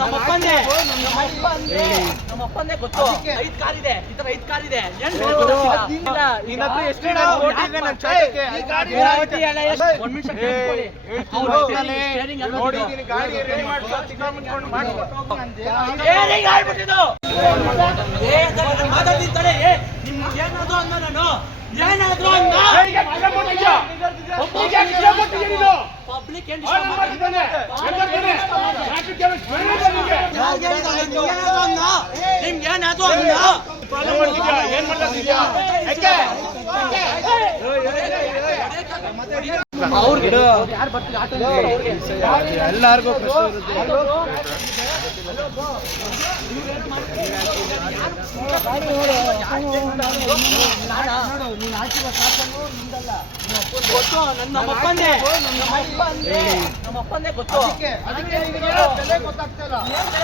ನಮ್ಮ ಅಪ್ಪಂದೇ ನಮ್ಮ ಅಪ್ಪಂದೇ ನಮ್ಮ ಅಪ್ಪಂದೇ ಗೊತ್ತು. ಐದ್ ಕಾರ್ ಇದೆ ಈ ತರ ಐದ್ ಕಾರ್ ಇದೆ ಏನ್ ಬೇಕು ಇಲ್ಲ, ನಿನ್ನ ಹತ್ರ ಎಷ್ಟು ಇಲ್ಲ, ಜನ ಅವ್ರು vote ಯಾಕ್ ಇದೆ ನನ್ ಮಾಡ್ತಾರೆ? ಈ ಈ ಗಾಡಿ ಗಾಡಿ ಓಟಿ ಎಲ್ಲ ಎಷ್ಟು? ಒಂದ್ ನಿಮಿಷ ಕೇಳಿಸ್ಕೊಳ್ಳಿ. ಅವ್ರು steering- steering ಎಲ್ಲ ನೋಡಿದ್ದೀನಿ ಗಾಡಿ ರೆಡಿ ಮಾಡ್ಕೊಂಡು ಸಿಕ್ಕಾಕೊಂಡ್ಕೊಂಡು ಮಾಡ್ಕೊಂಡು ಸ್ಟೇರಿಂಗ್ ಆಗ್ಬಿಟ್ಟಿದ್ದು ಏ ಅದನ್ನ ಮಾತಾಡ್ತಿರ್ತಾರೆ ಏ ನಿಮ್ಗೆ ಏನಾದ್ರು ಅಂದ ನಾನು. ಏನಾದ್ರು ಅಂದ. ನಿಮ್ಗೆ ಏನಾದ್ರು ಅಂದ ಏನ್ ಮಾಡ್ತಿದ್ಯಾ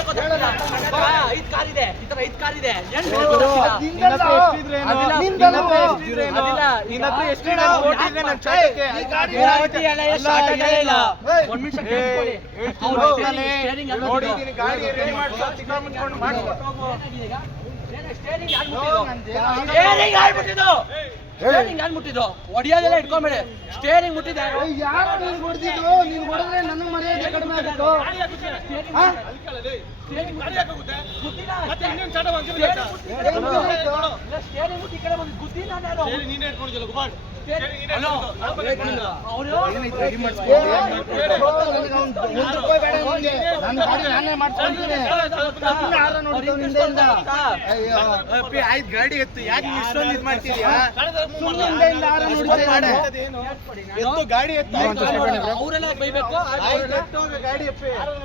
ಅಣ್ಣ, ಐದ್ ಕಾರ್ ಇದೆ. ಈ ತರ ಐದ್ ಕಾರ್ ಇದೆ. ನಿನ್ನ ಹತ್ರ ಎಷ್ಟಿದ್ರೇನು? ಅದಿಲ್ಲ, ನಿನ್ನ ಹತ್ರ ಸ್ಟೇರಿಂಗ್ ಆಗ್ಬಿಟ್ಟಿದ್ದು ಸ್ಟೇರಿಂಗ್ ಆಗ್ಬಿಟ್ಟಿದ್ದು ಹೊಡಿಯೋದೆಲ್ಲ ಇಟ್ಕೊಂಬೇಡಿ ಸ್ಟೇರಿಂಗ್ ಮುಟ್ಟಿದೆ ಯಾರು ನೀನು ಹೊಡೆದಿದ್ರು ನೀನು ಹೊಡೆದ್ರೆ ಮರ್ಯಾದೆ ಕಡಿಮೆ ಆಗುತ್ತೆ ಸ್ಟೇರಿಂಗ್ ಮುಟ್ಟಿ ಈ ಕಡೆ ಬಂದು ಗುದ್ದಿ ನಾನು ನೀನೇ ಹಲೋ? ಗುಬಾಡ್ ಆಯ್ತು ಗಾಡಿ ಎತ್ತು ಯಾಕೆ ಇಷ್ಟೊಂದು ಇದು ಮಾಡ್ತಿದ್ಯಾ. ಎತ್ತು ಗಾಡಿ ಎತ್ತು ಅವರೆಲ್ಲ ಬೈಬೇಕು ಗಾಡಿ ಎಪ್ಪಿ ಏ ಅದನ್ನ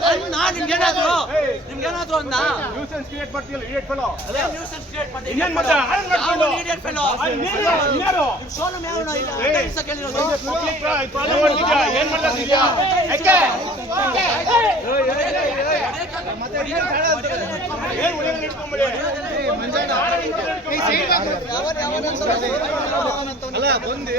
ನಾನು ಏನ್ ಹೇಳಿರೋದು ನಿಮ್ಗೇನಾದ್ರು ಅಂದ ನಿಮ್ಗೇನಾದ್ರು ಅಂದ ಕ್ರಿಯೇಟ್ ಮಾಡ್ತೀಯಲ್ಲ ಇಡಿಯಟ್ ಫೆಲೋ ಅದೇ nuisance create ಮಾಡಿ. ಇನ್ನೇನ್ ಮಾಡ್ದ? ಆನ್ ಮಾಡ್ಕೊಂಡು. ಯಾವ fellow? ಅಲ್ಲಿ ನೀನು ಯಾರು? ಇನ್ಯಾರು? ನಿಮ್ showroom ಯಾವನೋ ಇಲ್ಲ, ದಿವ್ಸ ಕೇಳಿರೋದು. ಫಾಲೋ ಮಾಡ್ತಿದ್ಯಾ ಏನ್ ಮಾಡ್ತಿದ್ಯಾ ಯಾಕೆ ಏನ್ ಉಳಿಯೋದು ಇಟ್ಕೊಂಬಿಡಿ ಅಲ್ಲ ಬಂದು